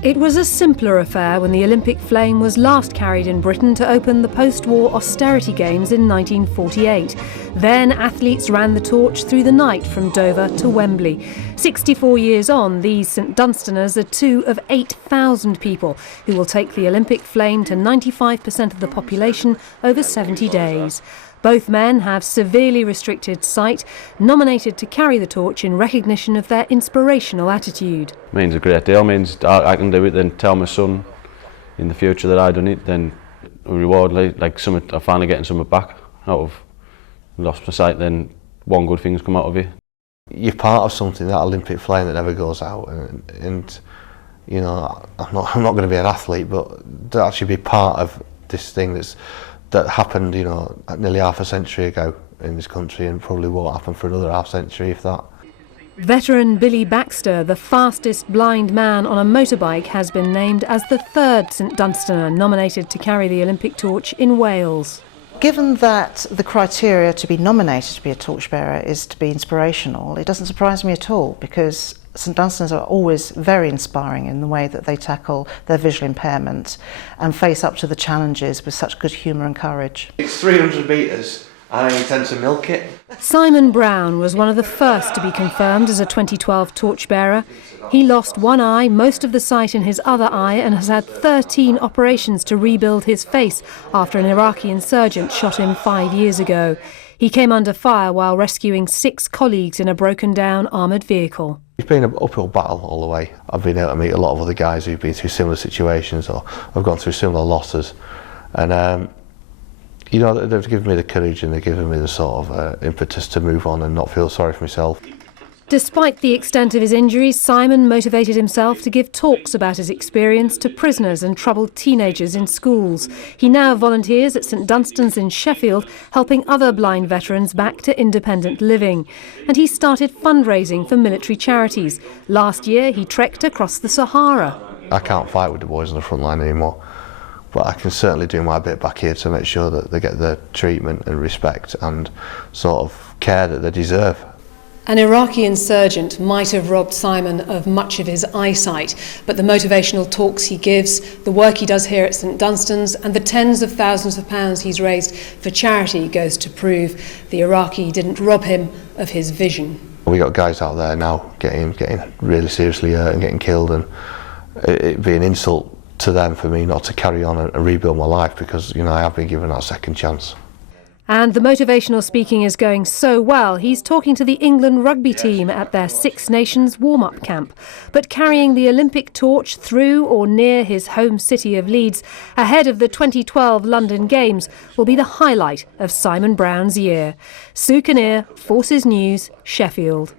It was a simpler affair when the Olympic flame was last carried in Britain to open the post-war austerity games in 1948. Then athletes ran the torch through the night from Dover to Wembley. 64 years on, these St Dunstaners are two of 8,000 people who will take the Olympic flame to 95% of the population over 70 days. Both men have severely restricted sight, nominated to carry the torch in recognition of their inspirational attitude. It means a great deal. It means I can do it, then tell my son in the future that I done it, then a reward, like something, I'm finally getting something back out of lost my sight, then one good thing's come out of it. You're part of something, that Olympic flame that never goes out, and you know, I'm not going to be an athlete, but to actually be part of this thing that happened, you know, nearly half a century ago in this country, and probably won't happen for another half century, if that. Veteran Billy Baxter, the fastest blind man on a motorbike, has been named as the third St Dunstaner nominated to carry the Olympic torch in Wales. Given that the criteria to be nominated to be a torchbearer is to be inspirational, it doesn't surprise me at all, because St Dunstaners are always very inspiring in the way that they tackle their visual impairment and face up to the challenges with such good humour and courage. It's 300 metres and I intend to milk it. Simon Brown was one of the first to be confirmed as a 2012 torchbearer. He lost one eye, most of the sight in his other eye, and has had 13 operations to rebuild his face after an Iraqi insurgent shot him 5 years ago. He came under fire while rescuing 6 colleagues in a broken-down armoured vehicle. It's been an uphill battle all the way. I've been able to meet a lot of other guys who've been through similar situations or have gone through similar losses, and you know, they've given me the courage and they've given me the sort of impetus to move on and not feel sorry for myself. Despite the extent of his injuries, Simon motivated himself to give talks about his experience to prisoners and troubled teenagers in schools. He now volunteers at St Dunstan's in Sheffield, helping other blind veterans back to independent living. And he started fundraising for military charities. Last year, he trekked across the Sahara. I can't fight with the boys on the front line anymore, but I can certainly do my bit back here to make sure that they get the treatment and respect and sort of care that they deserve. An Iraqi insurgent might have robbed Simon of much of his eyesight, but the motivational talks he gives, the work he does here at St Dunstan's, and the tens of thousands of pounds he's raised for charity goes to prove the Iraqi didn't rob him of his vision. We got guys out there now getting really seriously hurt and getting killed, and it'd be an insult to them for me not to carry on and rebuild my life, because, you know, I have been given that second chance. And the motivational speaking is going so well, he's talking to the England rugby team at their Six Nations warm-up camp. But carrying the Olympic torch through or near his home city of Leeds ahead of the 2012 London Games will be the highlight of Simon Brown's year. Sue Kinnear, Forces News, Sheffield.